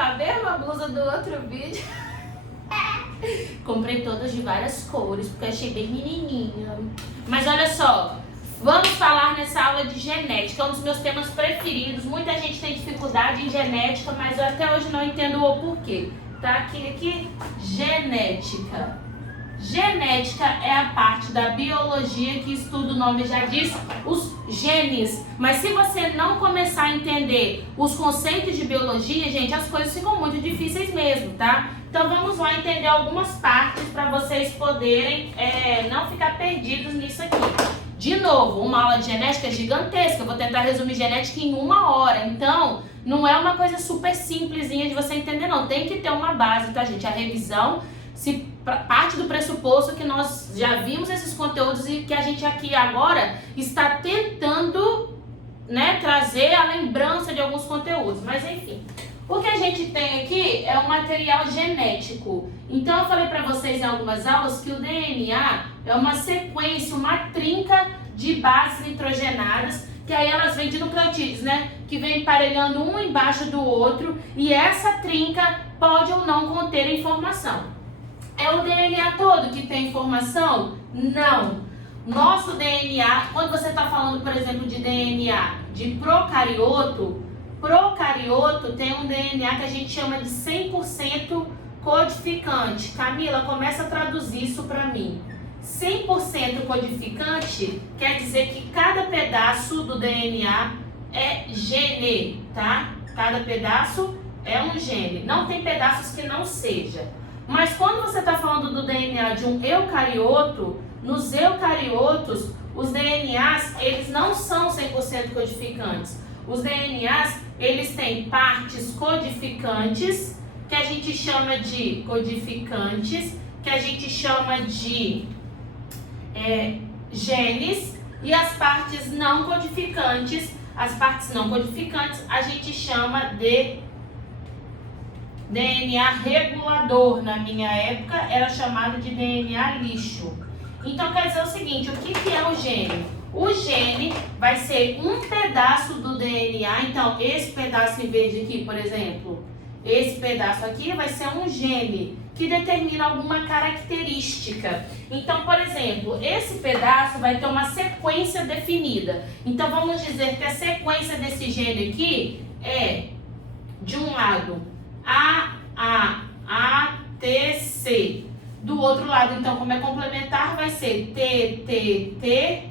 com a mesma blusa do outro vídeo. Comprei todas de várias cores, porque achei bem menininha. Mas olha só, vamos falar nessa aula de genética, é um dos meus temas preferidos. Muita gente tem dificuldade em genética, mas eu até hoje não entendo o porquê. Tá aqui, genética. Genética é a parte da biologia que estuda, o nome já diz, os genes. Mas se você não começar a entender os conceitos de biologia, gente, as coisas ficam muito difíceis mesmo, tá? Então vamos lá entender algumas partes para vocês poderem não ficar perdidos nisso aqui. De novo, uma aula de genética é gigantesca, eu vou tentar resumir genética em 1 hora. Então, não é uma coisa super simplesinha de você entender, não. Tem que ter uma base, tá, gente? A revisão parte do pressuposto que nós já vimos esses conteúdos e que a gente aqui agora está tentando, né, trazer a lembrança de alguns conteúdos. Mas, enfim, o que a gente tem aqui é um material genético. Então, eu falei para vocês em algumas aulas que o DNA é uma sequência, uma trinca de bases nitrogenadas, que aí elas vêm de nucleotídeos, né? Que vem emparelhando um embaixo do outro, e essa trinca pode ou não conter informação. É o DNA todo que tem informação? Não. Nosso DNA, quando você está falando, por exemplo, de DNA de procarioto tem um DNA que a gente chama de 100% codificante. Camila, começa a traduzir isso para mim. 100% codificante quer dizer que cada pedaço do DNA é gene, tá? Cada pedaço é um gene. Não tem pedaços que não seja. Mas quando você está falando do DNA de um eucarioto, nos eucariotos, os DNAs, eles não são 100% codificantes. Os DNAs, eles têm partes codificantes, que a gente chama de codificantes, que a gente chama de genes, e as partes não codificantes, a gente chama de DNA regulador. Na minha época era chamado de DNA lixo. Então quer dizer o seguinte, o que é o gene? O gene vai ser um pedaço do DNA, então esse pedaço em verde aqui, por exemplo, esse pedaço aqui vai ser um gene que determina alguma característica. Então, por exemplo, esse pedaço vai ter uma sequência definida. Então vamos dizer que a sequência desse gene aqui é, de um lado, ATC. Do outro lado, então, como é complementar, vai ser TTTAG.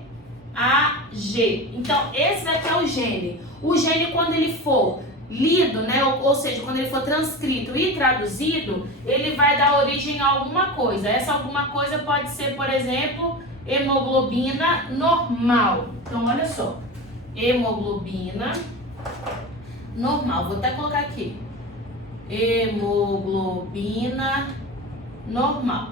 Então, esse daqui é o gene. O gene, quando ele for lido, né, ou seja, quando ele for transcrito e traduzido, ele vai dar origem a alguma coisa. Essa alguma coisa pode ser, por exemplo, hemoglobina normal. Então, olha só. Hemoglobina normal. Vou até colocar aqui. Hemoglobina normal.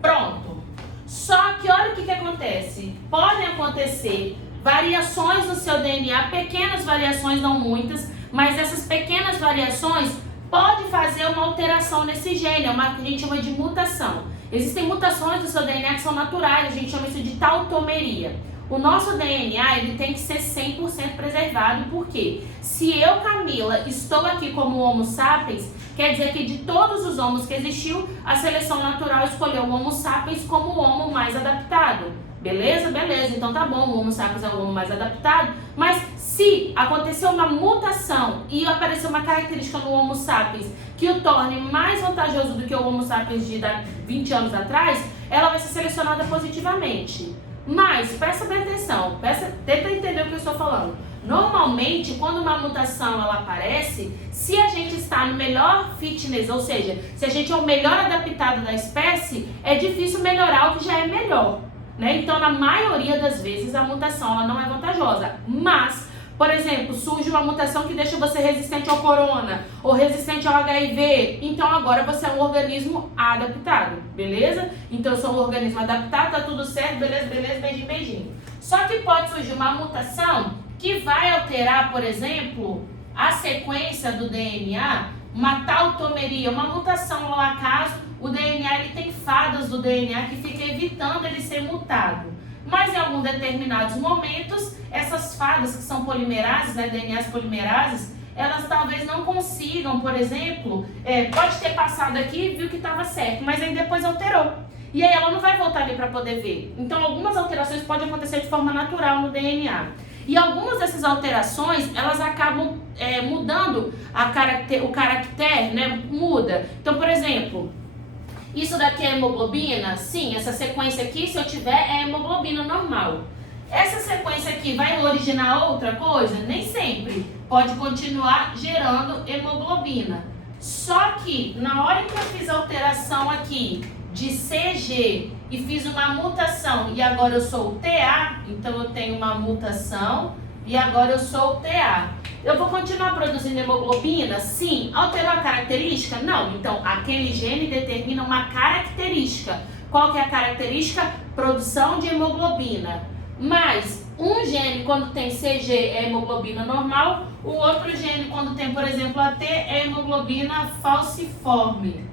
Pronto. Só que olha o que acontece. Podem acontecer variações no seu DNA, pequenas variações, não muitas, mas essas pequenas variações podem fazer uma alteração nesse gene, que a gente chama de mutação. Existem mutações do seu DNA que são naturais, a gente chama isso de tautomeria. O nosso DNA, ele tem que ser 100% preservado, porque se eu, Camila, estou aqui como Homo sapiens, quer dizer que de todos os homos que existiu, a seleção natural escolheu o Homo sapiens como o Homo mais adaptado. Beleza? Beleza. Então tá bom, o Homo sapiens é o Homo mais adaptado, mas se aconteceu uma mutação e apareceu uma característica no Homo sapiens que o torne mais vantajoso do que o Homo sapiens de 20 anos atrás, ela vai ser selecionada positivamente. Mas, presta bem atenção, tenta entender o que eu estou falando. Normalmente, quando uma mutação ela aparece, se a gente está no melhor fitness, ou seja, se a gente é o melhor adaptado da espécie, é difícil melhorar o que já é melhor, né? Então, na maioria das vezes, a mutação ela não é vantajosa. Mas, por exemplo, surge uma mutação que deixa você resistente ao corona ou resistente ao HIV, então agora você é um organismo adaptado, beleza? Então eu sou um organismo adaptado, tá tudo certo, beleza, beleza, beijinho, beijinho. Só que pode surgir uma mutação que vai alterar, por exemplo, a sequência do DNA, uma tautomeria, uma mutação ao acaso, o DNA ele tem fadas do DNA que fica evitando ele ser mutado. Mas em alguns determinados momentos, essas fadas que são polimerases, né, DNAs polimerases, elas talvez não consigam, por exemplo, pode ter passado aqui e viu que estava certo, mas aí depois alterou. E aí ela não vai voltar ali para poder ver. Então algumas alterações podem acontecer de forma natural no DNA. E algumas dessas alterações, elas acabam mudando o caractere, né? Muda. Então, por exemplo, isso daqui é hemoglobina? Sim, essa sequência aqui, se eu tiver, é hemoglobina normal. Essa sequência aqui vai originar outra coisa? Nem sempre. Pode continuar gerando hemoglobina. Só que, na hora que eu fiz a alteração aqui de CG e fiz uma mutação e agora eu sou o TA, então eu tenho uma mutação e agora eu sou o TA. Eu vou continuar produzindo hemoglobina? Sim. Alterou a característica? Não. Então, aquele gene determina uma característica. Qual que é a característica? Produção de hemoglobina. Mas um gene, quando tem CG, é hemoglobina normal. O outro gene, quando tem, por exemplo, AT, é hemoglobina falciforme.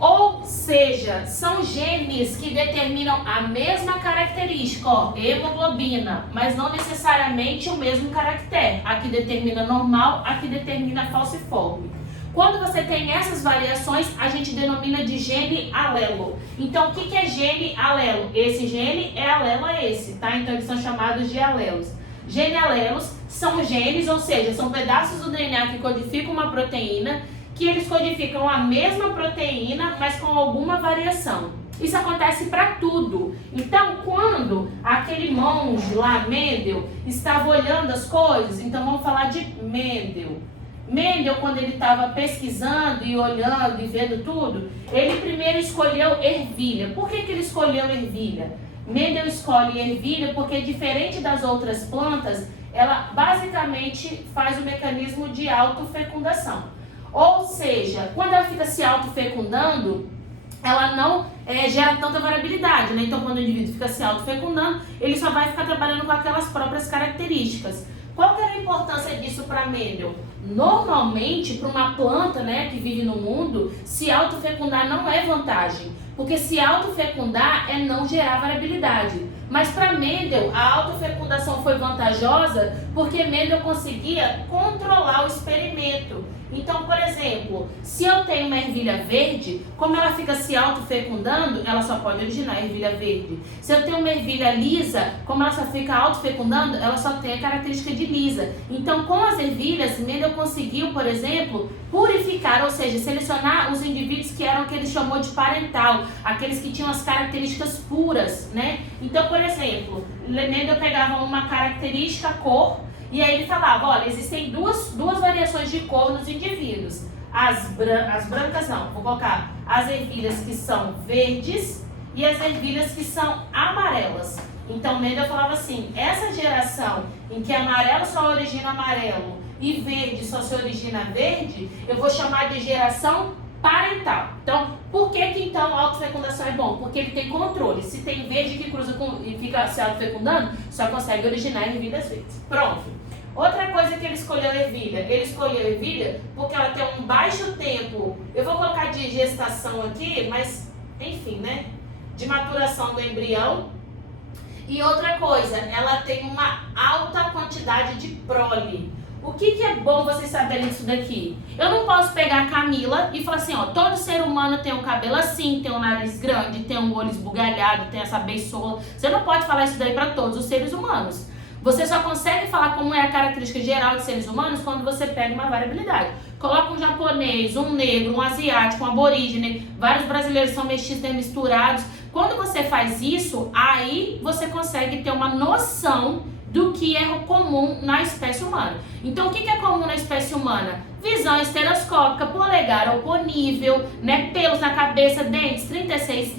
Ou seja, são genes que determinam a mesma característica, ó, hemoglobina, mas não necessariamente o mesmo caractere. Aqui determina normal, aqui determina falciforme. Quando você tem essas variações, a gente denomina de gene alelo. Então, o que é gene alelo? Esse gene é alelo a esse, tá? Então, eles são chamados de alelos. Gene alelos são genes, ou seja, são pedaços do DNA que codificam uma proteína, que eles codificam a mesma proteína, mas com alguma variação. Isso acontece para tudo. Então, quando aquele monge lá, Mendel, estava olhando as coisas, então vamos falar de Mendel. Mendel, quando ele estava pesquisando e olhando e vendo tudo, ele primeiro escolheu ervilha. Por que ele escolheu ervilha? Mendel escolhe ervilha porque, diferente das outras plantas, ela basicamente faz o mecanismo de autofecundação. Ou seja, quando ela fica se autofecundando, ela não gera tanta variabilidade, né? Então, quando o indivíduo fica se autofecundando, ele só vai ficar trabalhando com aquelas próprias características. Qual que era a importância disso para Mendel? Normalmente, para uma planta, né, que vive no mundo, se autofecundar não é vantagem, porque se autofecundar é não gerar variabilidade. Mas para Mendel, a autofecundação foi vantajosa porque Mendel conseguia controlar o experimento. Então, por exemplo, se eu tenho uma ervilha verde, como ela fica se autofecundando, ela só pode originar ervilha verde. Se eu tenho uma ervilha lisa, como ela só fica autofecundando, ela só tem a característica de lisa. Então, com as ervilhas, Mendel conseguiu, por exemplo, purificar, ou seja, selecionar os indivíduos que eram o que ele chamou de parental, aqueles que tinham as características puras, né? Então, por exemplo, Mendel pegava uma característica, cor, e aí ele falava, olha, existem duas variações de cor nos indivíduos. As brancas não, vou colocar as ervilhas que são verdes e as ervilhas que são amarelas. Então Mendel falava assim, essa geração em que amarelo só origina amarelo e verde só se origina verde, eu vou chamar de geração parental. Então, por que então a autofecundação é bom? Porque ele tem controle. Se tem verde que cruza e fica se autofecundando, só consegue originar ervilhas verdes. Pronto. Outra coisa que ele escolheu ervilha. Ele escolheu ervilha porque ela tem um baixo tempo, eu vou colocar de gestação aqui, mas enfim, né? De maturação do embrião. E outra coisa, ela tem uma alta quantidade de prole. O que é bom vocês saberem disso daqui? Eu não posso pegar a Camila e falar assim, ó, todo ser humano tem um cabelo assim, tem um nariz grande, tem um olho esbugalhado, tem essa beiçola. Você não pode falar isso daí para todos os seres humanos. Você só consegue falar como é a característica geral de seres humanos quando você pega uma variabilidade. Coloca um japonês, um negro, um asiático, um aborígene, vários brasileiros são mestiços, misturados. Quando você faz isso, aí você consegue ter uma noção do que é comum na espécie humana. Então, o que é comum na espécie humana? Visão estereoscópica, polegar oponível, né? Pelos na cabeça, dentes, 32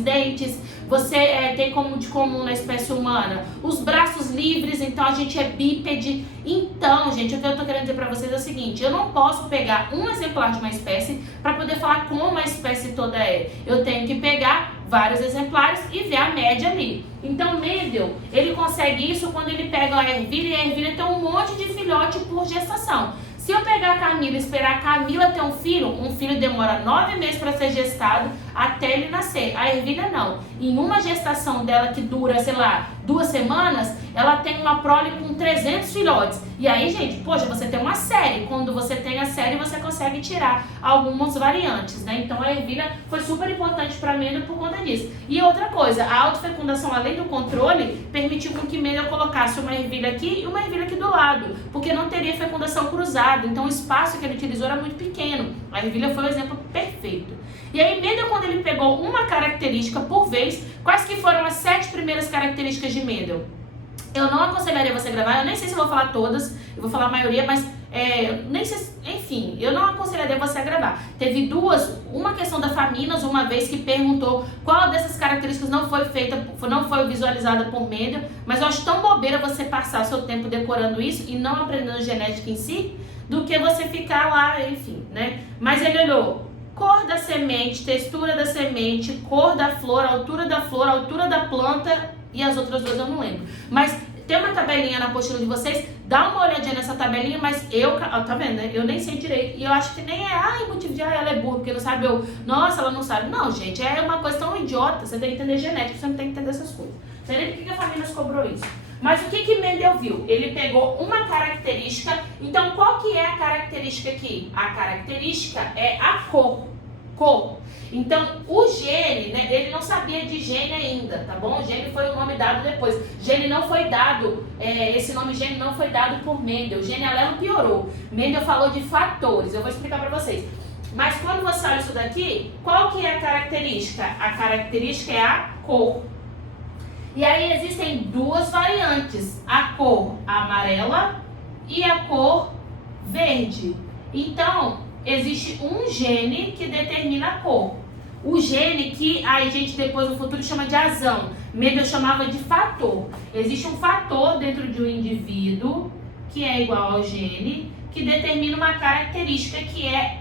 dentes. Você tem como de comum na espécie humana os braços livres, então a gente é bípede. Então, gente, o que eu tô querendo dizer pra vocês é o seguinte, eu não posso pegar um exemplar de uma espécie para poder falar como a espécie toda é. Eu tenho que pegar vários exemplares e ver a média ali. Então, Mendel, ele consegue isso quando ele pega a ervilha, e a ervilha tem um monte de filhote por gestação. Se eu pegar a Camila e esperar a Camila ter um filho demora 9 meses para ser gestado até ele nascer. A ervilha não. Em uma gestação dela que dura, sei lá, 2 semanas, ela tem uma prole com 300 filhotes. E aí, gente, poxa, você tem uma série. Quando você tem a série, você consegue tirar algumas variantes, né? Então a ervilha foi super importante para Mendel por conta disso. E outra coisa, a autofecundação, além do controle, permitiu com que Mendel colocasse uma ervilha aqui e uma ervilha aqui do lado, porque não teria fecundação cruzada. Então o espaço que ele utilizou era muito pequeno. A ervilha foi o exemplo perfeito. E aí, Mendel, quando ele pegou uma característica por vez, quais que foram as 7 primeiras características de Mendel? Eu não aconselharia você gravar, eu nem sei se eu vou falar todas, eu vou falar a maioria, mas nem sei, enfim, eu não aconselharia você a gravar. Teve 2, uma questão da Faminas, uma vez que perguntou qual dessas características não foi visualizada por Mendel, mas eu acho tão bobeira você passar o seu tempo decorando isso e não aprendendo genética em si, do que você ficar lá, enfim, né? Mas ele olhou cor da semente, textura da semente, cor da flor, altura da planta e as outras 2 eu não lembro. Mas tem uma tabelinha na apostila de vocês, dá uma olhadinha nessa tabelinha, mas tá vendo, né? Eu nem sei direito. E eu acho que nem motivo de, ela é burra, porque não sabe, nossa, ela não sabe. Não, gente, é uma coisa tão idiota, você tem que entender genética, você não tem que entender essas coisas. Não sei nem por que a família cobrou isso. Mas o que Mendel viu? Ele pegou uma característica. Então, qual que é a característica aqui? A característica é a cor. Então, o gene, né, ele não sabia de gene ainda, tá bom? Gene foi o nome dado depois. Gene não foi dado, esse nome gene não foi dado por Mendel. Gene alelo piorou. Mendel falou de fatores, eu vou explicar pra vocês. Mas quando você olha isso daqui, qual que é a característica? A característica é a cor. E aí existem 2 variantes, a cor amarela e a cor verde. Então, existe um gene que determina a cor. O gene que a gente depois no futuro chama de azão. Mendel chamava de fator. Existe um fator dentro de um indivíduo que é igual ao gene, que determina uma característica que é,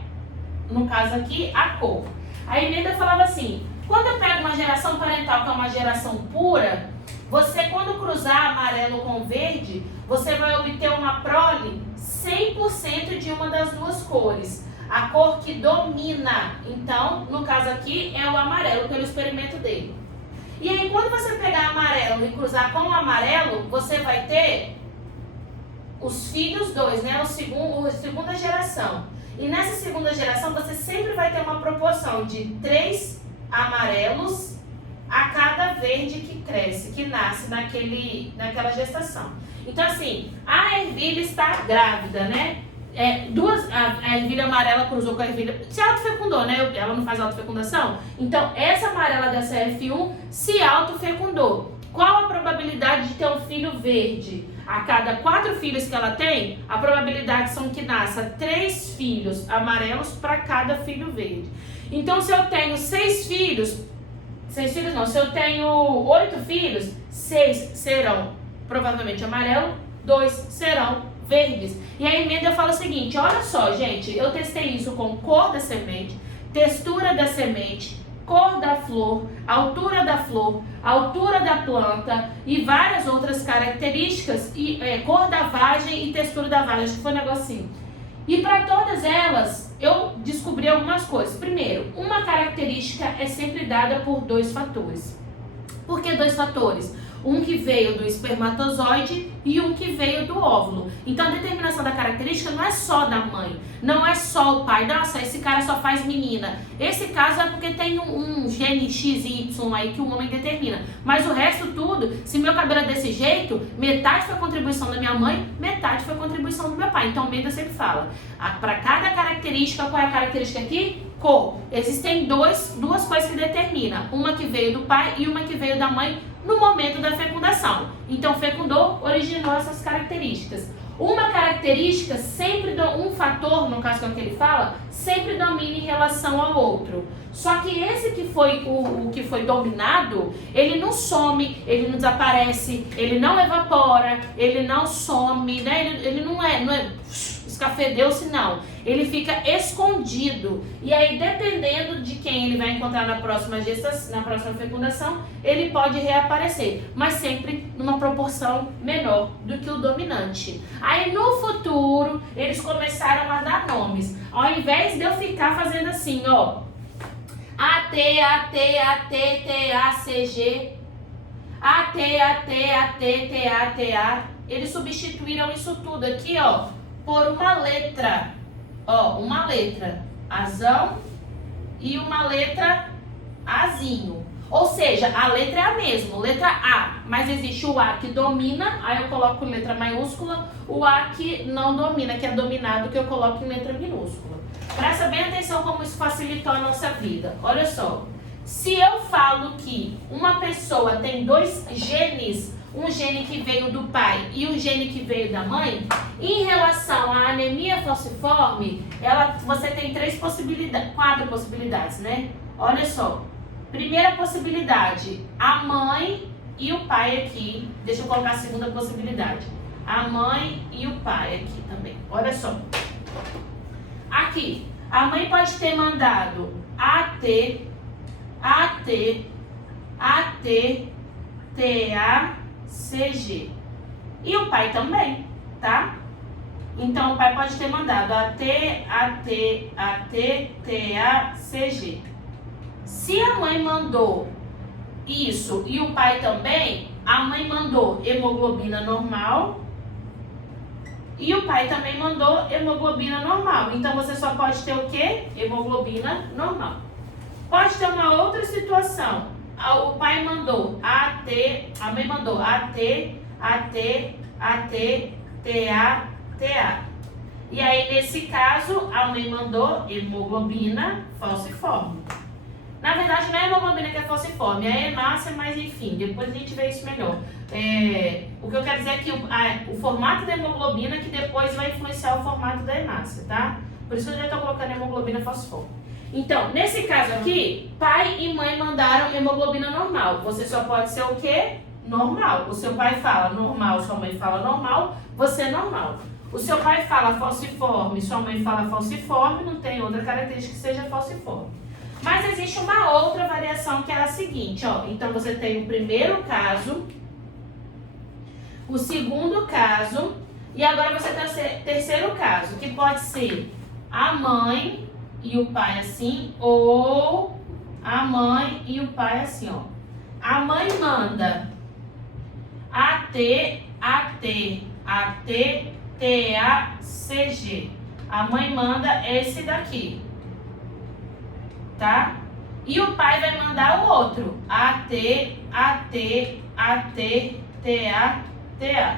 no caso aqui, a cor. Aí Mendel falava assim, quando eu pego uma geração parental que é uma geração pura, você quando cruzar amarelo com verde, você vai obter uma prole 100% de uma das 2 cores. A cor que domina, então, no caso aqui, é o amarelo, pelo experimento dele. E aí, quando você pegar amarelo e cruzar com o amarelo, você vai ter os filhos 2, né? A segunda geração. E nessa segunda geração, você sempre vai ter uma proporção de 3 amarelos a cada verde que cresce, que nasce naquela gestação. Então, assim, a ervilha está grávida, né? A ervilha amarela cruzou com a ervilha, se autofecundou, né? Ela não faz autofecundação? Então, essa amarela dessa F1 se autofecundou. Qual a probabilidade de ter um filho verde? A cada 4 filhos que ela tem, a probabilidade são que nasça 3 filhos amarelos para cada filho verde. Então, se eu tenho 6 filhos, se eu tenho 8 filhos, 6 serão provavelmente amarelo, 2 serão verdes. E aí Mendel fala o seguinte, olha só, gente, eu testei isso com cor da semente, textura da semente, cor da flor, altura da planta e várias outras características, e cor da vagem e textura da vagem, acho que foi um negocinho. E para todas elas, eu descobri algumas coisas. Primeiro, uma característica é sempre dada por 2 fatores. Por que 2 fatores? Um que veio do espermatozoide e um que veio do óvulo. Então a determinação da característica não é só da mãe, não é só o pai. Nossa, esse cara só faz menina. Esse caso é porque tem um gene XY aí que o homem determina. Mas o resto tudo, se meu cabelo é desse jeito, metade foi contribuição da minha mãe, metade foi contribuição do meu pai. Então o Mendel sempre fala, para cada característica, qual é a característica aqui? Cor. Existem duas coisas que determinam. Uma que veio do pai e uma que veio da mãe no momento da fecundação. Então, fecundou, originou essas características. Uma característica, um fator, no caso que é o que ele fala, sempre domina em relação ao outro. Só que esse que foi o que foi dominado, ele não some, ele não desaparece, ele não evapora, ele não some, né? Ele não é escafedeu-se, não. Ele fica escondido. E aí, dependendo de quem ele vai encontrar na próxima fecundação, ele pode reaparecer, mas sempre numa proporção menor do que o dominante. Aí, no futuro, eles começaram a dar nomes. Ao invés de eu ficar fazendo assim, ó, AT, AT, AT, T, A, C, G. AT, AT, AT, TA, TA. Eles substituíram isso tudo aqui, ó, por uma letra. Ó, uma letra Azão e uma letra Azinho. Ou seja, a letra é a mesma, letra A, mas existe o A que domina, aí eu coloco em letra maiúscula, o A que não domina, que é dominado, que eu coloco em letra minúscula. Presta bem atenção como isso facilitou a nossa vida. Olha só, se eu falo que uma pessoa tem dois genes, um gene que veio do pai e um gene que veio da mãe, em relação à anemia falciforme, você tem quatro possibilidades, né? Olha só. Primeira possibilidade, a mãe e o pai aqui. Deixa eu colocar a segunda possibilidade. A mãe e o pai aqui também. Olha só. Aqui, a mãe pode ter mandado AT, AT, AT, TA, CG. E o pai também, tá? Então, o pai pode ter mandado AT, AT, AT, TA, CG. Se a mãe mandou isso e o pai também, a mãe mandou hemoglobina normal e o pai também mandou hemoglobina normal. Então, você só pode ter o quê? Hemoglobina normal. Pode ter uma outra situação. O pai mandou AT, a mãe mandou AT, AT, AT, TA, TA. E aí, nesse caso, a mãe mandou hemoglobina falciforme. Na verdade, não é a hemoglobina que é falciforme, é a hemácia, mas enfim, depois a gente vê isso melhor. O que eu quero dizer é que o formato da hemoglobina que depois vai influenciar o formato da hemácia, tá? Por isso que eu já estou colocando hemoglobina falciforme. Então, nesse caso aqui, pai e mãe mandaram hemoglobina normal. Você só pode ser o quê? Normal. O seu pai fala normal, sua mãe fala normal, você é normal. O seu pai fala falciforme, sua mãe fala falciforme, não tem outra característica que seja falciforme. Mas existe uma outra variação que é a seguinte, ó. Então, você tem o primeiro caso, o segundo caso, e agora você tem o terceiro caso, que pode ser a mãe e o pai assim, ou a mãe e o pai assim, ó. A mãe manda AT, AT, AT, TA, CG. A mãe manda esse daqui. Tá? E o pai vai mandar o outro. AT, AT, AT, TA, TA.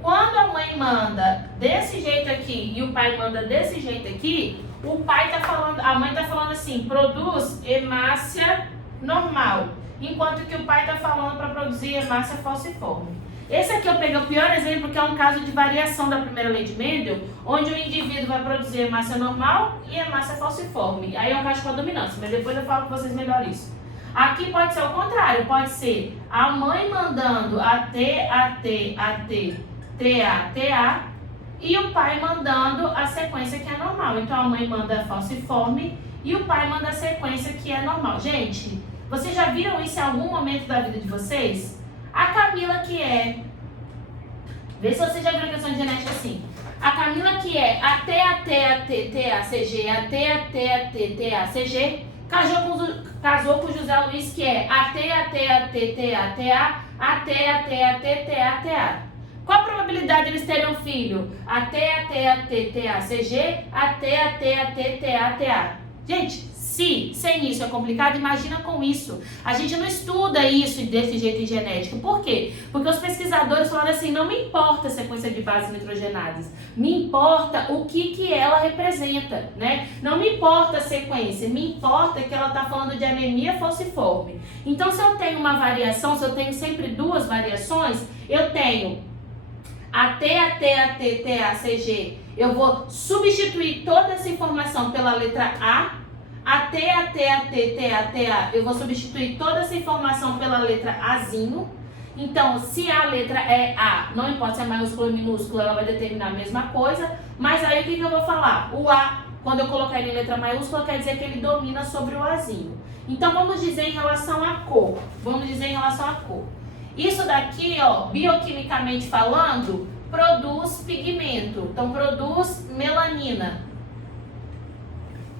Quando a mãe manda desse jeito aqui e o pai manda desse jeito aqui, a mãe tá falando assim, produz hemácia normal, enquanto que o pai tá falando para produzir hemácia falciforme. Esse aqui eu peguei o pior exemplo, que é um caso de variação da primeira lei de Mendel, onde o indivíduo vai produzir hemácia normal e hemácia falciforme. Aí é um caso com a dominância, mas depois eu falo com vocês melhor isso. Aqui pode ser o contrário, pode ser a mãe mandando AT, AT, AT, TA, TA, e o pai mandando a sequência que é normal. Então a mãe manda falciforme e o pai manda a sequência que é normal. Gente, vocês já viram isso em algum momento da vida de vocês? A Camila que é... Vê se você já viu a questão de genética assim. A Camila que é AT, AT, AT, TA, CG, AT, AT, AT, TA, CG, casou com o José Luiz que é AT, AT, AT, TA, TA, AT, AT, AT, TA, TA. Qual a probabilidade de eles terem um filho? AT, AT, AT, TA, CG, AT, AT, AT, TA, TA. Gente, se sem isso é complicado, imagina com isso. A gente não estuda isso desse jeito em genética. Por quê? Porque os pesquisadores falaram assim, não me importa a sequência de bases nitrogenadas, me importa o que ela representa, né? Não me importa a sequência, me importa que ela está falando de anemia falciforme. Então, se eu tenho uma variação, se eu tenho sempre duas variações, eu tenho AT, AT, AT, TA, CG, eu vou substituir toda essa informação pela letra A. AT, AT, AT, TA, TA, eu vou substituir toda essa informação pela letra Azinho. Então, se a letra é A, não importa se é maiúscula ou minúscula, ela vai determinar a mesma coisa. Mas aí o que eu vou falar? O A, quando eu colocar ele em letra maiúscula, quer dizer que ele domina sobre o Azinho. Então, vamos dizer em relação à cor. Vamos dizer em relação à cor. Isso daqui, ó, bioquimicamente falando, produz pigmento. Então, produz melanina.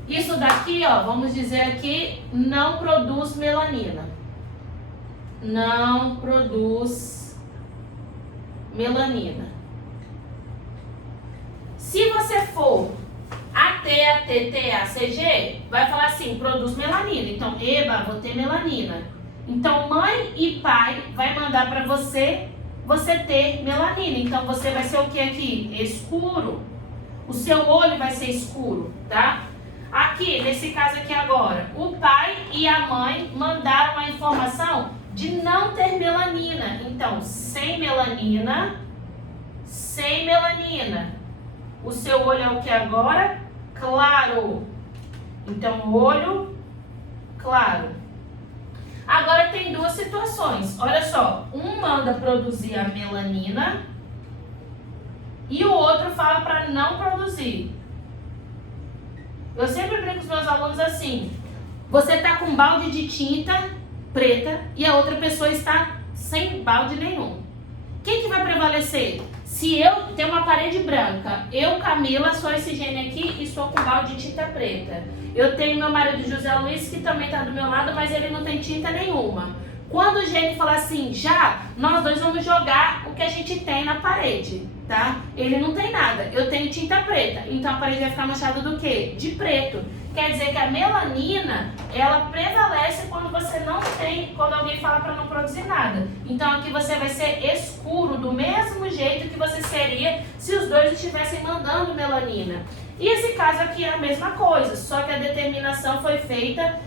Isso daqui, ó, vamos dizer aqui, não produz melanina. não produz melanina. Se você for AT, AT, TA, CG, vai falar assim, produz melanina. Então, eba, vou ter melanina. Então, mãe e pai vai mandar para você ter melanina. Então, você vai ser o que aqui? Escuro. O seu olho vai ser escuro, tá? Aqui, nesse caso aqui agora, o pai e a mãe mandaram a informação de não ter melanina. Então, sem melanina, sem melanina. O seu olho é o que agora? Claro. Então, olho claro. Agora tem duas situações. Olha só, um manda produzir a melanina e o outro fala para não produzir. Eu sempre brinco com os meus alunos assim: você está com um balde de tinta preta e a outra pessoa está sem balde nenhum. Quem que vai prevalecer? Se eu tenho uma parede branca, eu, Camila, sou esse gênio aqui e estou com um balde de tinta preta. Eu tenho meu marido José Luiz, que também está do meu lado, mas ele não tem tinta nenhuma. Quando o gênio falar assim, já, nós dois vamos jogar o que a gente tem na parede, tá? Ele não tem nada, eu tenho tinta preta, então a parede vai ficar manchada do quê? De preto. Quer dizer que a melanina, ela prevalece quando você não tem, quando alguém fala para não produzir nada. Então aqui você vai ser escuro, do mesmo jeito que você seria se os dois estivessem mandando melanina. E esse caso aqui é a mesma coisa, só que a determinação foi feita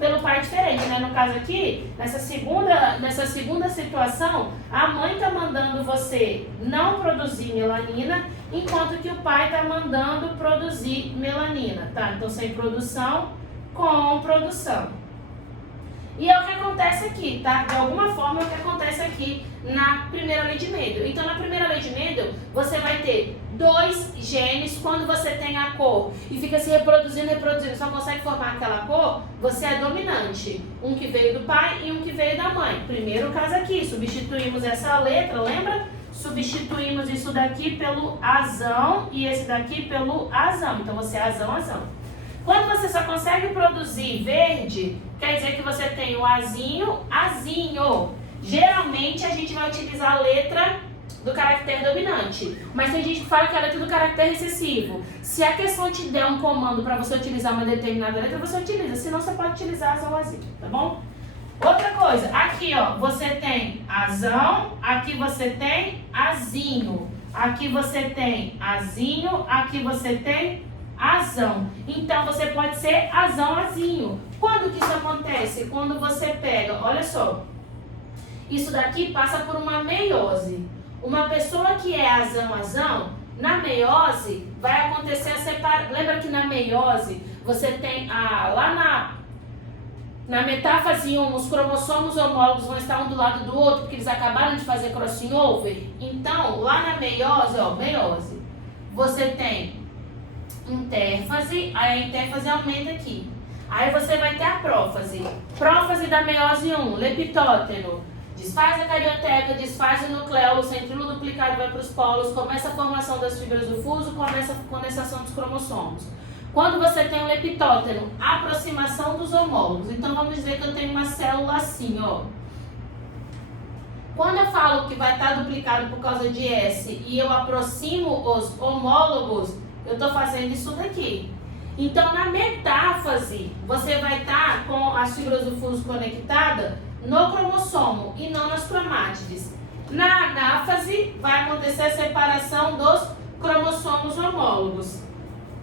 pelo pai diferente, né? No caso aqui, nessa segunda situação, a mãe está mandando você não produzir melanina, enquanto que o pai está mandando produzir melanina, tá? Então, sem produção, com produção. E é o que acontece aqui, tá? De alguma forma é o que acontece aqui na primeira lei de Mendel. Então, na primeira lei de Mendel, você vai ter dois genes. Quando você tem a cor e fica se reproduzindo, só consegue formar aquela cor, você é dominante. Um que veio do pai e um que veio da mãe. Primeiro caso aqui, substituímos essa letra, lembra? Substituímos isso daqui pelo azão e esse daqui pelo azão. Então, você é azão, azão. Quando você só consegue produzir verde, quer dizer que você tem o azinho, azinho. Geralmente, a gente vai utilizar a letra do caractere dominante. Mas tem gente que fala que é a letra do caractere recessivo. Se a questão te der um comando para você utilizar uma determinada letra, você utiliza. Senão, você pode utilizar azão, azinho, tá bom? Outra coisa, aqui ó, você tem azão, aqui você tem azinho. Aqui você tem azinho, aqui você tem azão. Então, você pode ser azão, azinho. Quando que isso acontece? Quando você pega, olha só, isso daqui passa por uma meiose. Uma pessoa que é azão, azão, na meiose vai acontecer a separação. Lembra que na meiose você tem lá na metáfase 1, os cromossomos homólogos vão estar um do lado do outro porque eles acabaram de fazer crossing over? Então, lá na meiose, ó, meiose, você tem intérfase, aí a intérfase aumenta aqui. Aí você vai ter a prófase. Prófase da meiose 1, leptóteno. Desfaz a carioteca, desfaz o nucleolo, o centríolo duplicado vai para os polos, começa a formação das fibras do fuso, começa a condensação dos cromossomos. Quando você tem o leptóteno, aproximação dos homólogos. Então, vamos dizer que eu tenho uma célula assim, ó. Quando eu falo que vai estar duplicado por causa de S e eu aproximo os homólogos, eu estou fazendo isso daqui. Então, na metáfase, você vai estar com as fibras do fuso conectadas no cromossomo e não nas cromátides. Na anáfase, vai acontecer a separação dos cromossomos homólogos.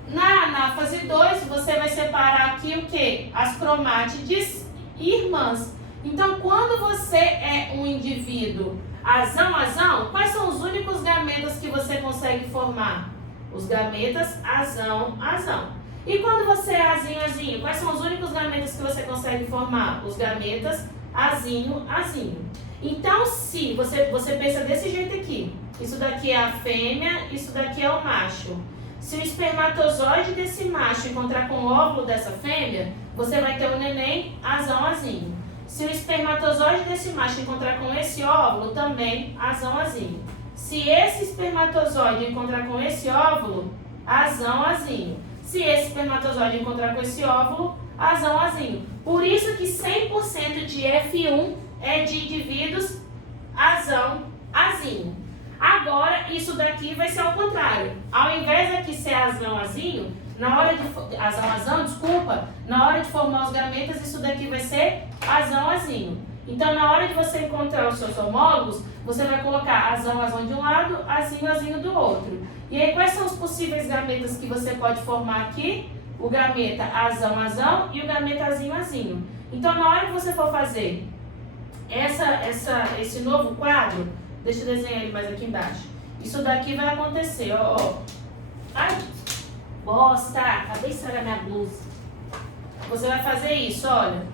Na anáfase 2, você vai separar aqui o quê? As cromátides irmãs. Então, quando você é um indivíduo azão, azão, quais são os únicos gametas que você consegue formar? Os gametas azão, azão. E quando você é azinho, azinho, quais são os únicos gametas que você consegue formar? Os gametas azinho, azinho. Então, se você pensa desse jeito aqui, isso daqui é a fêmea, isso daqui é o macho. Se o espermatozoide desse macho encontrar com o óvulo dessa fêmea, você vai ter o neném azão, azinho. Se o espermatozoide desse macho encontrar com esse óvulo, também azão, azinho. Se esse espermatozoide encontrar com esse óvulo, azão, azinho. Se esse espermatozoide encontrar com esse óvulo, azão, azinho. Por isso que 100% de F1 é de indivíduos azão, azinho. Agora, isso daqui vai ser ao contrário. Ao invés daqui ser azão, azinho, na hora de... Azão, azão, desculpa. Na hora de formar os gametas, isso daqui vai ser azão, azinho. Então, na hora de você encontrar os seus homólogos, você vai colocar azão, azão de um lado, azinho, azinho do outro. E aí, quais são os possíveis gametas que você pode formar aqui? O gameta azão, azão e o gameta azinho, azinho. Então, na hora que você for fazer esse novo quadro, deixa eu desenhar ele mais aqui embaixo. Isso daqui vai acontecer, ó. Ai, bosta, acabei de estragar minha blusa. Você vai fazer isso, olha.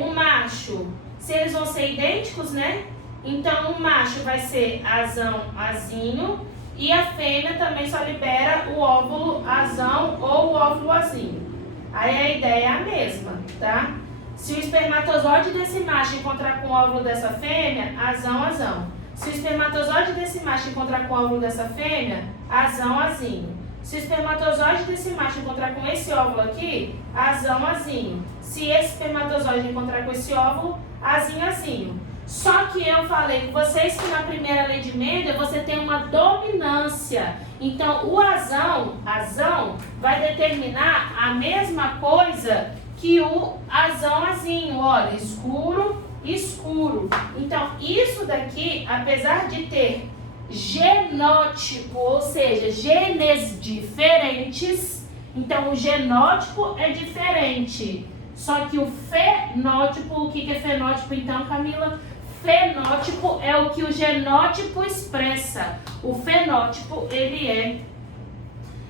O macho, se eles vão ser idênticos, né? Então, o macho vai ser azão, azinho. E a fêmea também só libera o óvulo azão ou o óvulo azinho. Aí a ideia é a mesma, tá? Se o espermatozoide desse macho encontrar com o óvulo dessa fêmea, azão, azão. Se o espermatozoide desse macho encontrar com o óvulo dessa fêmea, azão, azinho. Se o espermatozoide desse macho encontrar com esse óvulo aqui, azão, azinho. Se esse espermatozoide encontrar com esse óvulo, azinho, azinho. Só que eu falei com vocês que na primeira lei de Mendel você tem uma dominância. Então, o azão vai determinar a mesma coisa que o azão, azinho. Olha, escuro, escuro. Então, isso daqui, apesar de ter genótipo, ou seja, genes diferentes, então o genótipo é diferente. Só que o fenótipo, o que é fenótipo então, Camila? Fenótipo é o que o genótipo expressa. O fenótipo, ele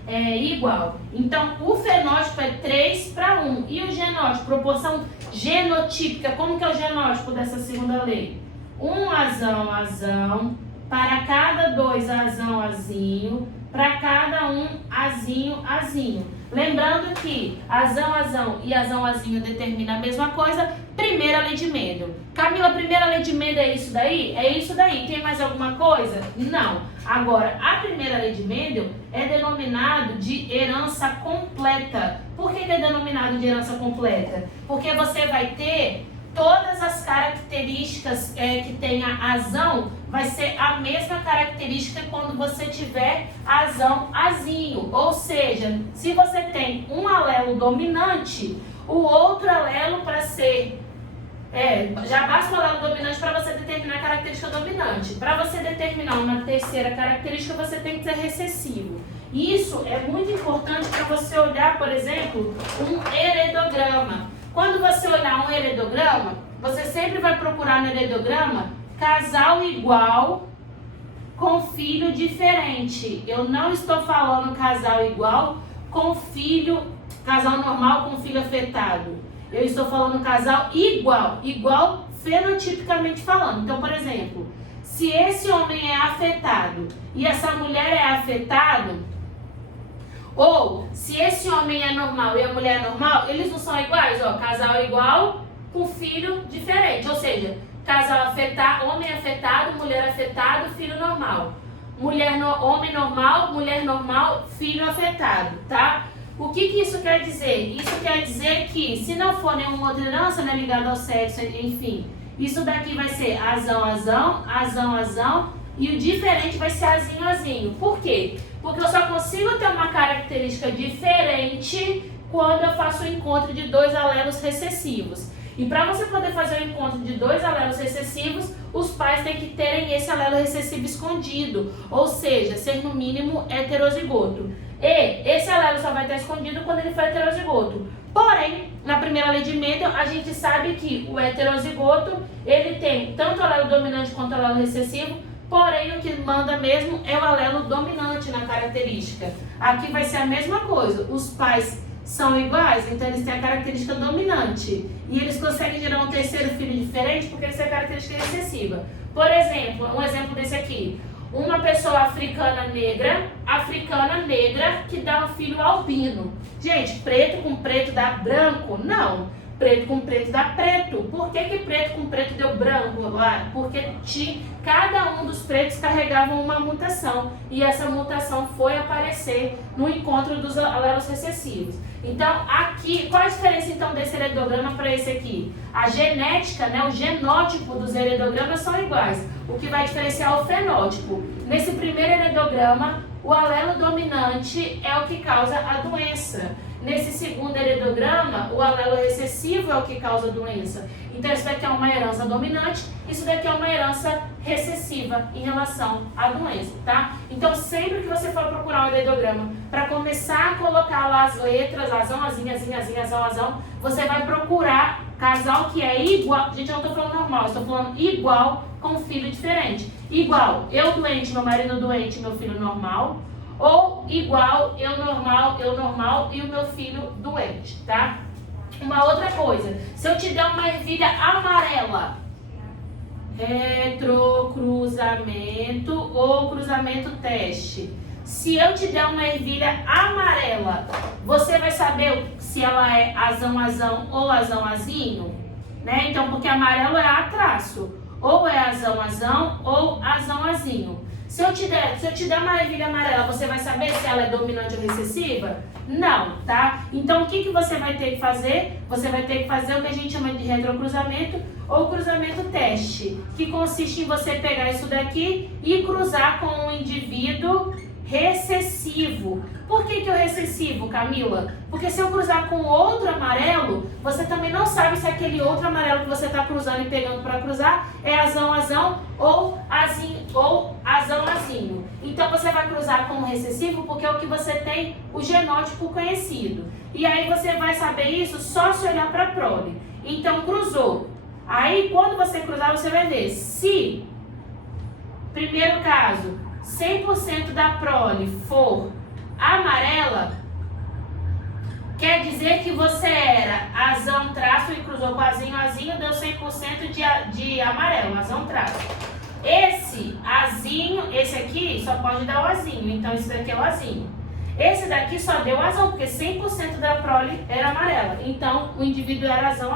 é igual. Então, o fenótipo é 3:1. E o genótipo, proporção genotípica, como que é o genótipo dessa segunda lei? Um azão, azão, para cada 2 azão, azinho, para cada um azinho, azinho. Lembrando que azão, azão e azão, azinho determina a mesma coisa. Primeira lei de Mendel. Camila, primeira lei de Mendel é isso daí? É isso daí. Tem mais alguma coisa? Não. Agora, a primeira lei de Mendel é denominado de herança completa. Por que é denominado de herança completa? Porque você vai ter todas as características que tem a azão, vai ser a mesma característica quando você tiver azão, azinho. Ou seja, se você tem um alelo dominante, o outro alelo para ser... já basta o alelo dominante para você determinar a característica dominante. Para você determinar uma terceira característica, você tem que ser recessivo. Isso é muito importante para você olhar, por exemplo, um heredograma. Quando você olhar um heredograma, você sempre vai procurar no heredograma casal igual com filho diferente. Eu não estou falando casal igual com filho, casal normal com filho afetado. Eu estou falando casal igual fenotipicamente falando. Então, por exemplo, se esse homem é afetado e essa mulher é afetada, ou se esse homem é normal e a mulher é normal, eles não são iguais, ó, casal igual com filho diferente, ou seja, casal afetado, homem afetado, mulher afetado, filho normal. Homem normal, mulher normal, filho afetado, tá? O que isso quer dizer? Isso quer dizer que se não for nenhuma outra herança, né, ligada ao sexo, enfim, isso daqui vai ser azão, azão, azão, azão, e o diferente vai ser azinho, azinho. Por quê? Porque eu só consigo ter uma característica diferente quando eu faço o encontro de 2 alelos recessivos. E para você poder fazer o encontro de 2 alelos recessivos, os pais têm que terem esse alelo recessivo escondido, ou seja, ser no mínimo heterozigoto. E esse alelo só vai estar escondido quando ele for heterozigoto. Porém, na primeira lei de Mendel, a gente sabe que o heterozigoto, ele tem tanto o alelo dominante quanto o alelo recessivo, porém o que manda mesmo é o alelo dominante na característica. Aqui vai ser a mesma coisa, os pais são iguais, então eles têm a característica dominante. E eles conseguem gerar um terceiro filho diferente porque eles têm a característica recessiva. Por exemplo, um exemplo desse aqui. Uma pessoa africana negra que dá um filho albino. Gente, preto com preto dá branco? Não. preto com preto dá preto. Por que preto com preto deu branco agora? Porque cada um dos pretos carregavam uma mutação. E essa mutação foi aparecer no encontro dos alelos recessivos. Então, aqui, qual a diferença então desse heredograma para esse aqui? A genética, né, o genótipo dos heredogramas são iguais. O que vai diferenciar é o fenótipo. Nesse primeiro heredograma, o alelo dominante é o que causa a doença. Nesse segundo heredograma, o alelo recessivo é o que causa a doença. Então, isso daqui é uma herança dominante, isso daqui é uma herança recessiva em relação à doença, tá? Então, sempre que você for procurar um heredograma, para começar a colocar lá as letras, azão, azinho, azinho, azinho, azão, azão, você vai procurar casal que é igual. Gente, eu não estou falando normal, eu estou falando igual com filho diferente. Igual, eu doente, meu marido doente, meu filho normal. Ou igual, eu normal e o meu filho doente, tá? Uma outra coisa, se eu te der uma ervilha amarela, retrocruzamento ou cruzamento teste. Se eu te der uma ervilha amarela, você vai saber se ela é azão ou azão-azinho, né? Então, porque amarelo é A traço, ou é azão ou azão-azinho. Se eu te der uma ervilha amarela, você vai saber se ela é dominante ou recessiva? Não, tá? Então, o que você vai ter que fazer? Você vai ter que fazer o que a gente chama de retrocruzamento ou cruzamento teste, que consiste em você pegar isso daqui e cruzar com um indivíduo recessivo. Por que o recessivo, Camila? Porque se eu cruzar com outro amarelo, você também não sabe se aquele outro amarelo que você está cruzando e pegando para cruzar é azão ou azão-azinho. Então você vai cruzar com o recessivo porque é o que você tem o genótipo conhecido. E aí você vai saber isso só se olhar para a prole. Então cruzou. Aí quando você cruzar, você vai ver se, primeiro caso, 100% da prole for amarela, quer dizer que você era azão traço e cruzou com azinho, deu 100% de amarelo, azão traço. Esse azinho, esse aqui só pode dar o azinho, então esse daqui é o azinho. Esse daqui só deu azão, porque 100% da prole era amarela, então o indivíduo era azão.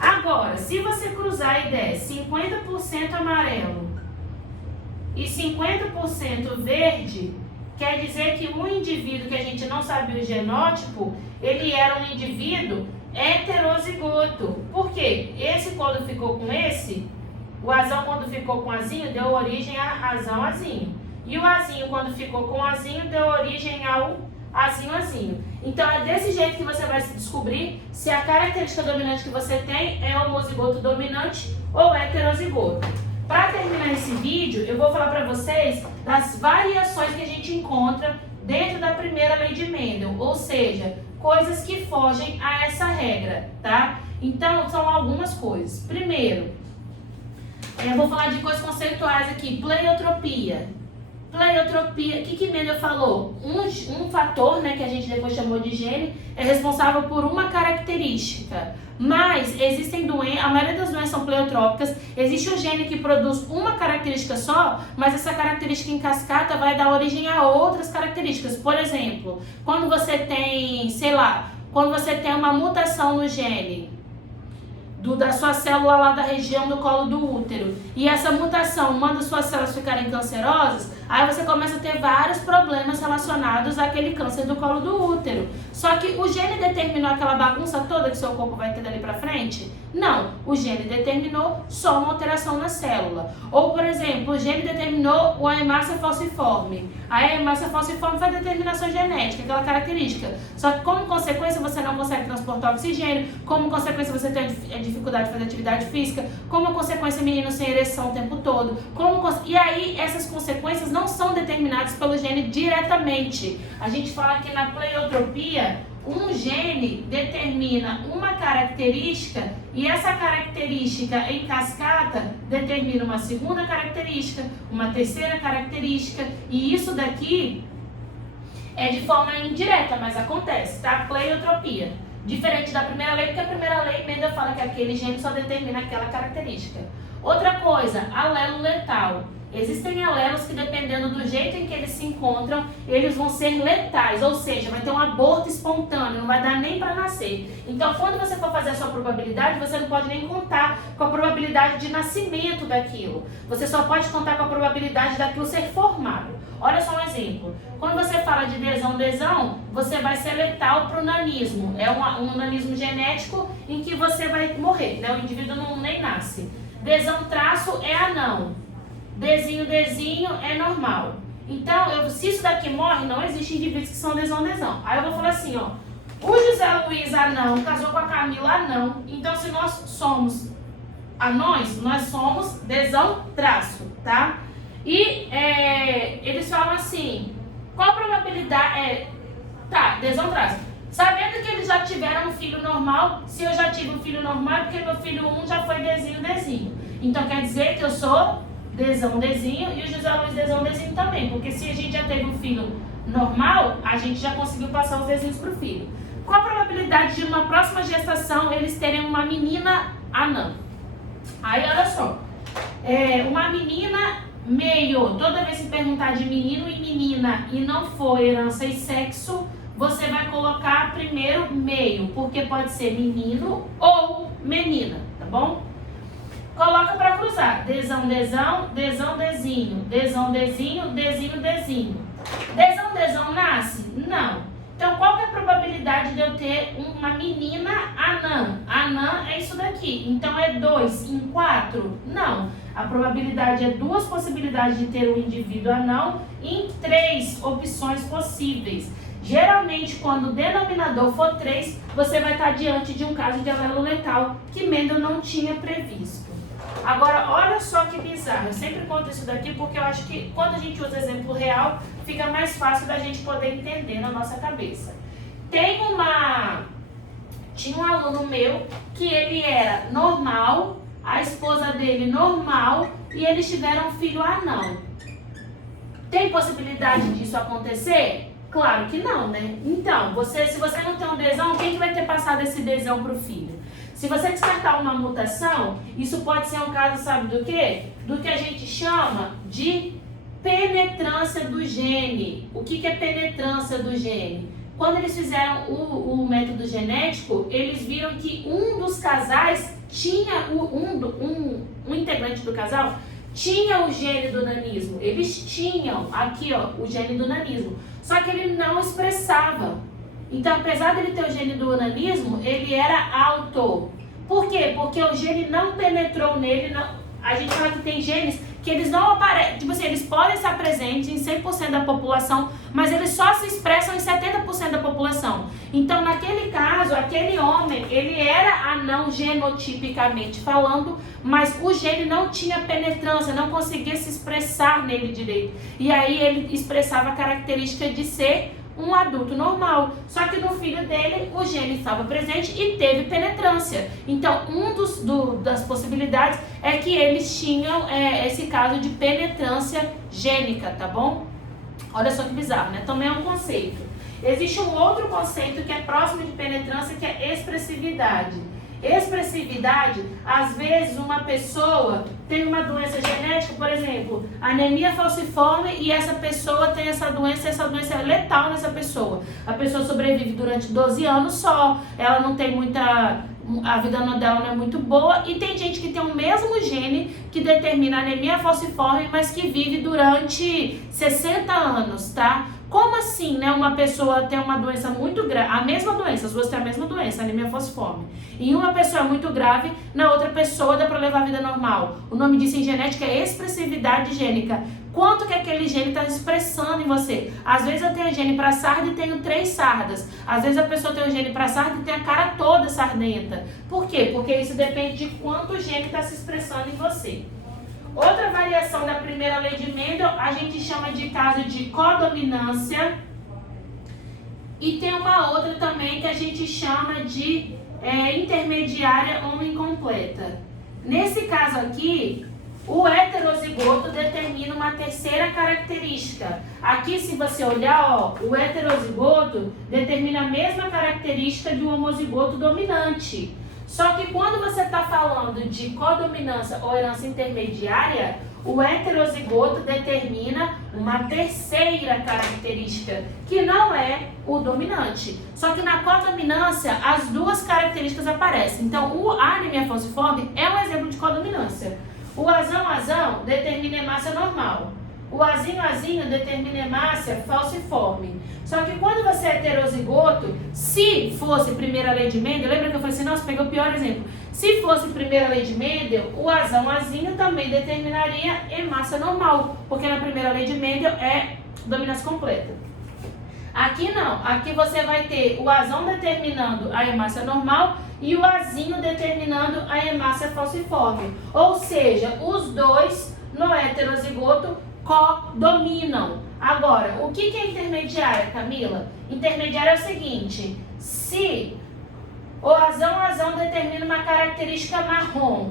Agora, se você cruzar e der 50% amarelo e 50% verde, quer dizer que um indivíduo que a gente não sabia o genótipo, ele era um indivíduo heterozigoto. Por quê? Esse quando ficou com esse, o azão quando ficou com o azinho, deu origem a azão-azinho. E o azinho quando ficou com o azinho, deu origem ao azinho-azinho. Então é desse jeito que você vai se descobrir se a característica dominante que você tem é homozigoto dominante ou heterozigoto. Para terminar esse vídeo, eu vou falar para vocês das variações que a gente encontra dentro da primeira lei de Mendel, ou seja, coisas que fogem a essa regra, tá? Então, são algumas coisas. Primeiro, eu vou falar de coisas conceituais aqui. Pleiotropia. Pleiotropia, o que Mendel falou? Um fator, né, que a gente depois chamou de gene, é responsável por uma característica. Mas existem doenças, a maioria das doenças são pleiotrópicas, existe um gene que produz uma característica só, mas essa característica em cascata vai dar origem a outras características. Por exemplo, quando você tem, quando você tem uma mutação no gene da sua célula lá da região do colo do útero, e essa mutação manda suas células ficarem cancerosas, aí você começa a ter vários problemas relacionados àquele câncer do colo do útero. Só que o gene determinou aquela bagunça toda que seu corpo vai ter dali pra frente? Não, o gene determinou só uma alteração na célula. Ou, por exemplo, o gene determinou a hemácia falciforme. A hemácia falciforme foi a determinação genética, aquela característica. Só que como consequência você não consegue transportar oxigênio, como consequência você tem dificuldade de fazer atividade física, como consequência menino sem ereção o tempo todo. E aí essas consequências não são determinadas pelo gene diretamente. A gente fala que na pleiotropia, um gene determina uma característica e essa característica em cascata determina uma segunda característica, uma terceira característica, e isso daqui é de forma indireta, mas acontece, tá? Pleiotropia. Diferente da primeira lei, porque a primeira lei Mendel fala que aquele gene só determina aquela característica. Outra coisa, alelo letal. Existem alelos que, dependendo do jeito em que eles se encontram, eles vão ser letais, ou seja, vai ter um aborto espontâneo, não vai dar nem para nascer. Então, quando você for fazer a sua probabilidade, você não pode nem contar com a probabilidade de nascimento daquilo. Você só pode contar com a probabilidade daquilo ser formado. Olha só um exemplo. Quando você fala de desão, você vai ser letal para o nanismo. É um nanismo genético em que você vai morrer, né? O indivíduo nem nasce. Desão traço é anão. Desinho é normal. Então, se isso daqui morre, não existe indivíduos que são desão. Aí eu vou falar assim, ó. O José Luiz anão casou com a Camila anão. Então, se nós somos anões, nós somos desão traço, tá? E eles falam assim, qual a probabilidade... desão traço. Sabendo que eles já tiveram um filho normal, se eu já tive um filho normal, é porque meu filho 1 já foi desinho. Então, quer dizer que eu sou... desão e o José Luiz desão também, porque se a gente já teve um filho normal, a gente já conseguiu passar os desenhos para o filho. Qual a probabilidade de numa próxima gestação eles terem uma menina anã? Aí olha só, uma menina meio, toda vez que perguntar de menino e menina e não for herança e sexo, você vai colocar primeiro meio, porque pode ser menino ou menina, tá bom? Coloca para cruzar. Desão, dezinho. Desão nasce? Não. Então, qual que é a probabilidade de eu ter uma menina anã? Anã é isso daqui. Então, é 2 em 4? Não. A probabilidade é 2 possibilidades de ter um indivíduo anão em 3 opções possíveis. Geralmente, quando o denominador for 3, você vai estar diante de um caso de alelo letal que Mendel não tinha previsto. Agora, olha só que bizarro. Eu sempre conto isso daqui porque eu acho que quando a gente usa exemplo real, fica mais fácil da gente poder entender na nossa cabeça. Tinha um aluno meu que ele era normal, a esposa dele normal e eles tiveram um filho anão. Tem possibilidade disso acontecer? Claro que não, né? Então, se você não tem um desão, quem que vai ter passado esse desão para o filho? Se você descartar uma mutação, isso pode ser um caso, sabe do quê? Do que a gente chama de penetrância do gene. O que é penetrância do gene? Quando eles fizeram o método genético, eles viram que um dos casais tinha, um integrante do casal tinha o gene do nanismo. Eles tinham aqui, ó, o gene do nanismo. Só que ele não expressava. Então, apesar dele ter o gene do nanismo, ele era alto. Por quê? Porque o gene não penetrou nele. A gente fala que tem genes que eles não aparecem. Tipo assim, eles podem estar presentes em 100% da população, mas eles só se expressam em 70% da população. Então, naquele caso, aquele homem, ele era anão genotipicamente falando, mas o gene não tinha penetrância, não conseguia se expressar nele direito. E aí ele expressava a característica de ser um adulto normal, só que no filho dele o gene estava presente e teve penetrância. Então, das possibilidades é que eles tinham esse caso de penetrância gênica, tá bom? Olha só que bizarro, né? Também é um conceito. Existe um outro conceito que é próximo de penetrância, que é expressividade. Expressividade, às vezes uma pessoa tem uma doença genética, por exemplo, anemia falciforme, e essa pessoa tem essa doença é letal nessa pessoa. A pessoa sobrevive durante 12 anos só, ela não tem a vida dela não é muito boa, e tem gente que tem o mesmo gene que determina a anemia falciforme, mas que vive durante 60 anos, tá? Como assim, né? Uma pessoa tem uma doença muito grave, a mesma doença, as duas têm a mesma doença, anemia falciforme. Em uma pessoa é muito grave, na outra pessoa dá para levar a vida normal. O nome disso em genética é expressividade gênica. Quanto que aquele gene está expressando em você? Às vezes eu tenho gene para sarda e tenho 3 sardas. Às vezes a pessoa tem um gene para sarda e tem a cara toda sardenta. Por quê? Porque isso depende de quanto o gene está se expressando em você. Outra variação da primeira lei de Mendel, a gente chama de caso de codominância. E tem uma outra também que a gente chama de intermediária ou incompleta. Nesse caso aqui, o heterozigoto determina uma terceira característica. Aqui, se você olhar, ó, o heterozigoto determina a mesma característica de um homozigoto dominante. Só que quando você está falando de codominância ou herança intermediária, o heterozigoto determina uma terceira característica, que não é o dominante. Só que na codominância, as duas características aparecem. Então, a anemia falciforme é um exemplo de codominância. O azão determina hemácia normal. O azinho determina hemácia falciforme. Só que quando você é heterozigoto, se fosse primeira lei de Mendel, lembra que eu falei assim, nossa, peguei o pior exemplo. Se fosse primeira lei de Mendel, o azinho também determinaria hemácia normal, porque na primeira lei de Mendel é dominância completa. Aqui não, aqui você vai ter o azão determinando a hemácia normal e o azinho determinando a hemácia falciforme. Ou seja, os dois no heterozigoto codominam. Agora, o que é intermediária, Camila? Intermediária é o seguinte, se o azão determina uma característica marrom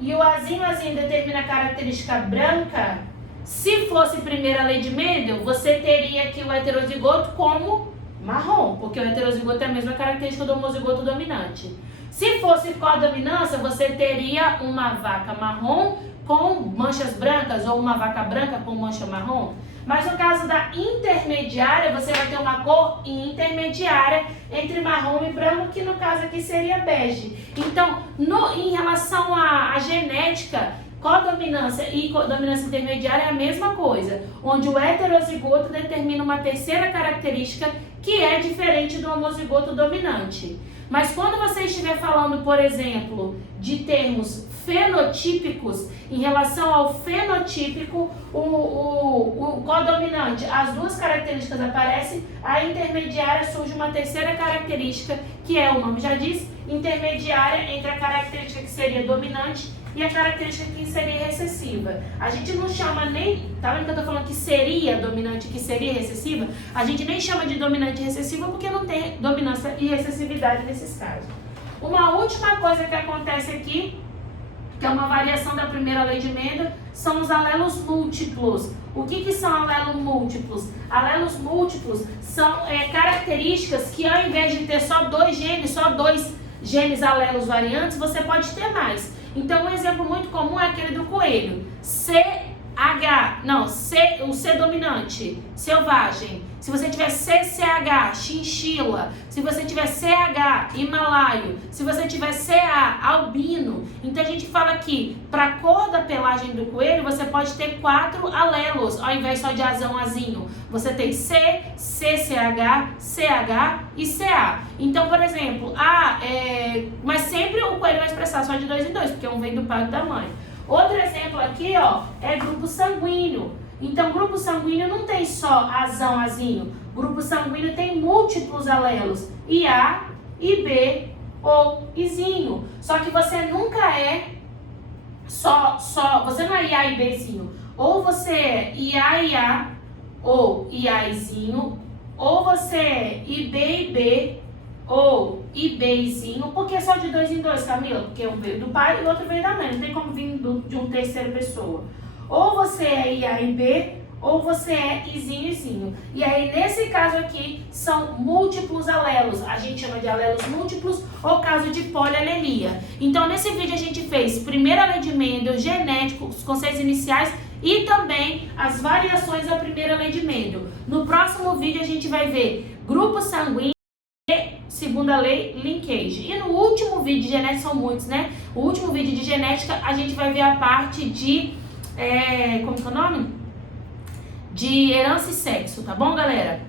e o azinho determina a característica branca, se fosse primeira lei de Mendel, você teria aqui o heterozigoto como marrom, porque o heterozigoto é a mesma característica do homozigoto dominante. Se fosse codominância, você teria uma vaca marrom com manchas brancas ou uma vaca branca com mancha marrom. Mas no caso da intermediária, você vai ter uma cor intermediária entre marrom e branco, que no caso aqui seria bege. Então, em relação à genética, codominância e dominância intermediária é a mesma coisa, onde o heterozigoto determina uma terceira característica que é diferente do homozigoto dominante. Mas quando você estiver falando, por exemplo, de termos fenotípicos, em relação ao fenotípico, o codominante, as duas características aparecem, a intermediária surge uma terceira característica, que é, o nome já diz, intermediária entre a característica que seria dominante e a característica que seria recessiva. A gente não chama nem, tá vendo que eu tô falando que seria dominante e que seria recessiva? A gente nem chama de dominante e recessiva porque não tem dominância e recessividade nesses casos. Uma última coisa que acontece aqui, que é uma variação da primeira lei de Mendel, são os alelos múltiplos. O que são alelos múltiplos? Alelos múltiplos são características que, ao invés de ter só dois genes alelos variantes, você pode ter mais. Então, um exemplo muito comum é aquele do coelho. O C dominante, selvagem. Se você tiver CCH, chinchila. Se você tiver CH, himalaio. Se você tiver CA, albino. Então, a gente fala que, para a cor da pelagem do coelho, você pode ter 4 alelos, ao invés só de azinho. Você tem C, CCH, CH e CA. Então, por exemplo, mas sempre o coelho vai expressar só de 2 em 2, porque um vem do pai e da mãe. Outro exemplo aqui, é grupo sanguíneo. Então, grupo sanguíneo não tem só azinho. Grupo sanguíneo tem múltiplos alelos, IA, IB ou Izinho. Só que você nunca é você não é IA, IBzinho. Ou você é IA ou IAzinho, ou você é IB ou IBzinho, porque é só de 2 em 2, Camila, porque um veio do pai e o outro veio da mãe, não tem como vir de uma terceira pessoa. Ou você é IA e B, ou você é Izinho. E aí, nesse caso aqui, são múltiplos alelos. A gente chama de alelos múltiplos ou caso de polialelia. Então, nesse vídeo a gente fez primeira lei de Mendel, genético, os conceitos iniciais e também as variações da primeira lei de Mendel. No próximo vídeo a gente vai ver grupo sanguíneo e segunda lei, linkage. E no último vídeo de genética, são muitos, né? O último vídeo de genética, a gente vai ver a parte de como que é o nome? De herança e sexo, tá bom, galera?